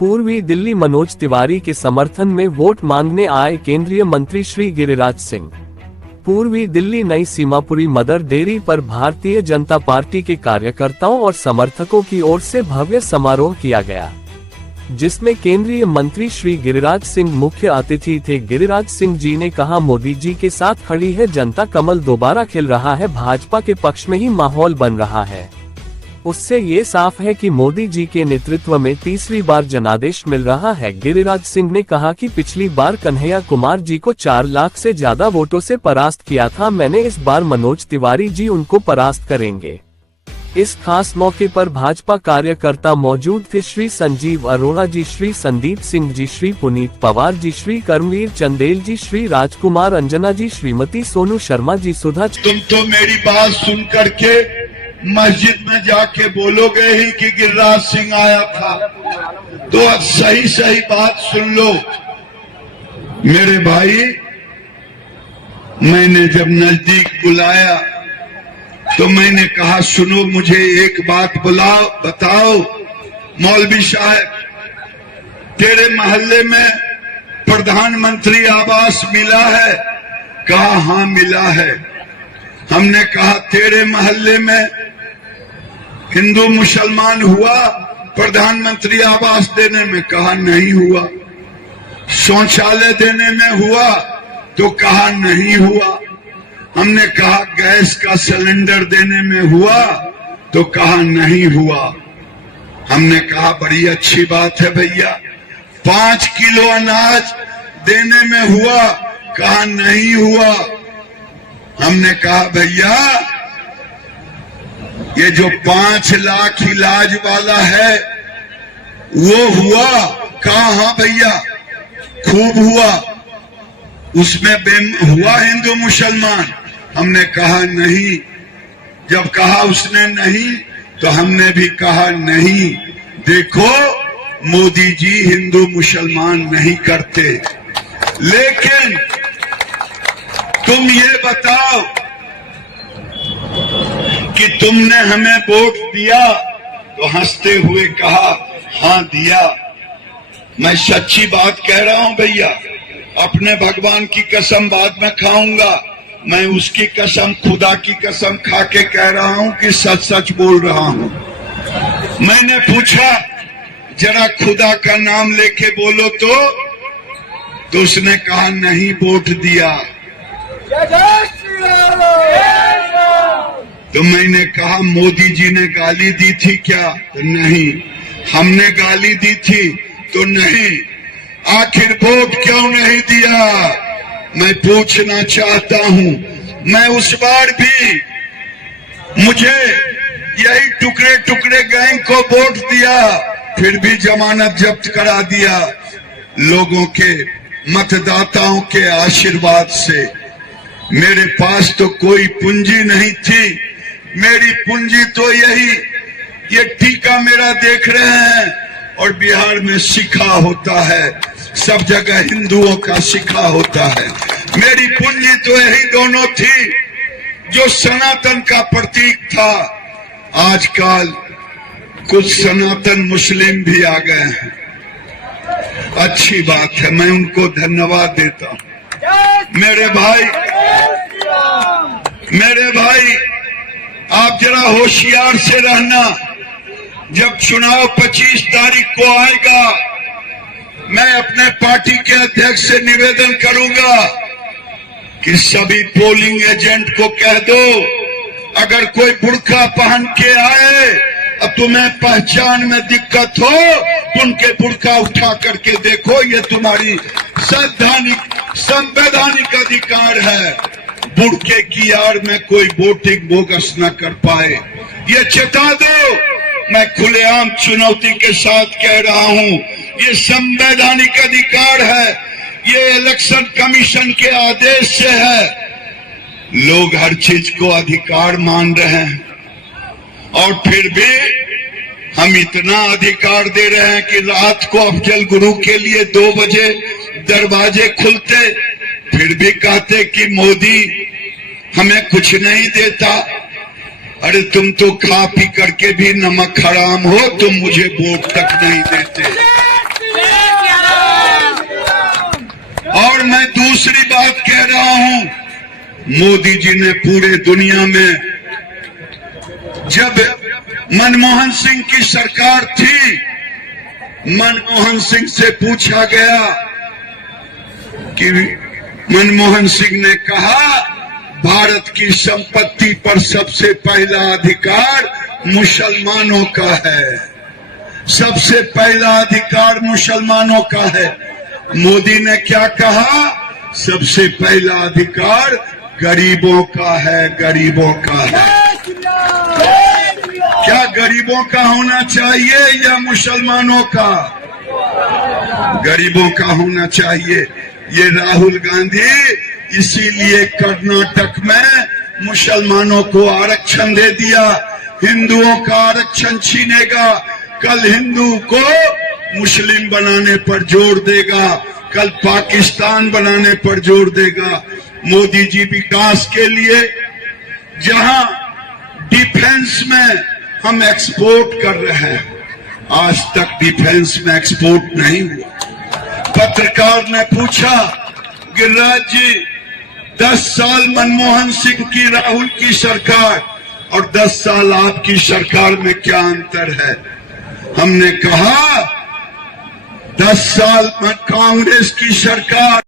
पूर्वी दिल्ली मनोज तिवारी के समर्थन में वोट मांगने आए केंद्रीय मंत्री श्री गिरिराज सिंह। पूर्वी दिल्ली नई सीमापुरी मदर डेयरी पर भारतीय जनता पार्टी के कार्यकर्ताओं और समर्थकों की ओर से भव्य समारोह किया गया, जिसमें केंद्रीय मंत्री श्री गिरिराज सिंह मुख्य अतिथि थे। गिरिराज सिंह जी ने कहा, मोदी जी के साथ खड़ी है जनता, कमल दोबारा खिल रहा है, भाजपा के पक्ष में ही माहौल बन रहा है। उससे ये साफ है कि मोदी जी के नेतृत्व में तीसरी बार जनादेश मिल रहा है। गिरिराज सिंह ने कहा कि पिछली बार कन्हैया कुमार जी को 4 लाख से ज्यादा वोटों से परास्त किया था, मैंने इस बार मनोज तिवारी जी उनको परास्त करेंगे। इस खास मौके पर भाजपा कार्यकर्ता मौजूद थे। श्री संजीव अरोड़ा जी, श्री संदीप सिंह जी, श्री पुनीत पवार जी, श्री कर्मवीर चंदेल जी, श्री राजकुमार अंजना जी, श्रीमती सोनू शर्मा जी, सुधा। तुम तो मेरी बात सुन करके मस्जिद में जाके बोलोगे ही कि गिरिराज सिंह आया था, तो अब सही सही बात सुन लो मेरे भाई। मैंने जब नजदीक बुलाया तो मैंने कहा, सुनो मुझे एक बात बताओ मौलवी साहब, तेरे मोहल्ले में प्रधानमंत्री आवास मिला है? कहा हाँ मिला है। हमने कहा तेरे मोहल्ले में हिंदू मुसलमान हुआ प्रधानमंत्री आवास देने में? कहा नहीं हुआ। शौचालय देने में हुआ? तो कहा नहीं हुआ। हमने कहा गैस का सिलेंडर देने में हुआ? तो कहा नहीं हुआ। हमने कहा बड़ी अच्छी बात है भैया। 5 किलो अनाज देने में हुआ? कहा नहीं हुआ। हमने कहा भैया ये जो 5 लाख इलाज वाला है वो हुआ? कहा हाँ भैया खूब हुआ। उसमें हुआ हिंदू मुसलमान? हमने कहा नहीं। जब कहा उसने नहीं तो हमने भी कहा नहीं। देखो मोदी जी हिंदू मुसलमान नहीं करते। लेकिन तुम ये बताओ कि तुमने हमें वोट दिया? तो हंसते हुए कहा हाँ दिया। मैं सच्ची बात कह रहा हूं भैया, अपने भगवान की कसम बाद में खाऊंगा। मैं उसकी कसम, खुदा की कसम खा के कह रहा हूं कि सच सच बोल रहा हूं। मैंने पूछा जरा खुदा का नाम लेके बोलो तो उसने कहा नहीं वोट दिया। तो मैंने कहा मोदी जी ने गाली दी थी क्या? तो नहीं। हमने गाली दी थी? तो नहीं। आखिर वोट क्यों नहीं दिया? मैं पूछना चाहता हूं। मैं उस बार भी मुझे यही टुकड़े टुकड़े गैंग को वोट दिया, फिर भी जमानत जब्त करा दिया। लोगों के, मतदाताओं के आशीर्वाद से। मेरे पास तो कोई पूंजी नहीं थी। मेरी पूंजी तो यही, ये टीका मेरा देख रहे हैं, और बिहार में सिखा होता है, सब जगह हिंदुओं का सिखा होता है। मेरी पूंजी तो यही दोनों थी जो सनातन का प्रतीक था। आजकल कुछ सनातन मुस्लिम भी आ गए हैं, अच्छी बात है, मैं उनको धन्यवाद देता हूं। मेरे भाई आप जरा होशियार से रहना। जब चुनाव 25 तारीख को आएगा, मैं अपने पार्टी के अध्यक्ष से निवेदन करूंगा कि सभी पोलिंग एजेंट को कह दो, अगर कोई बुर्का पहन के आए, अब तुम्हें पहचान में दिक्कत हो तो उनके बुर्का उठा करके देखो, ये तुम्हारी संवैधानिक अधिकार है। बुर्के की आड़ में कोई वोटिंग बोगस न कर पाए, ये चेता दो। मैं खुलेआम चुनौती के साथ कह रहा हूं, ये संवैधानिक अधिकार है, ये इलेक्शन कमीशन के आदेश से है। लोग हर चीज को अधिकार मान रहे हैं, और फिर भी हम इतना अधिकार दे रहे हैं कि रात को अफजल गुरु के लिए 2 बजे दरवाजे खुलते, फिर भी कहते कि मोदी हमें कुछ नहीं देता। अरे तुम तो खा पी करके भी नमक हराम हो, तुम मुझे वोट तक नहीं देते। मोदी जी ने पूरे दुनिया में, जब मनमोहन सिंह की सरकार थी, मनमोहन सिंह से पूछा गया कि मनमोहन सिंह ने कहा भारत की संपत्ति पर सबसे पहला अधिकार मुसलमानों का है, सबसे पहला अधिकार मुसलमानों का है। मोदी ने क्या कहा? सबसे पहला अधिकार गरीबों का है, गरीबों का है। क्या गरीबों का होना चाहिए या मुसलमानों का? गरीबों का होना चाहिए। ये राहुल गांधी इसीलिए कर्नाटक में मुसलमानों को आरक्षण दे दिया, हिंदुओं का आरक्षण छीनेगा, कल हिंदू को मुस्लिम बनाने पर जोर देगा, कल पाकिस्तान बनाने पर जोर देगा। मोदी जी विकास के लिए जहां डिफेंस में हम एक्सपोर्ट कर रहे हैं, आज तक डिफेंस में एक्सपोर्ट नहीं हुआ। पत्रकार ने पूछा, गिरिराज जी 10 साल मनमोहन सिंह की, राहुल की सरकार और 10 साल आपकी सरकार में क्या अंतर है? हमने कहा 10 साल में कांग्रेस की सरकार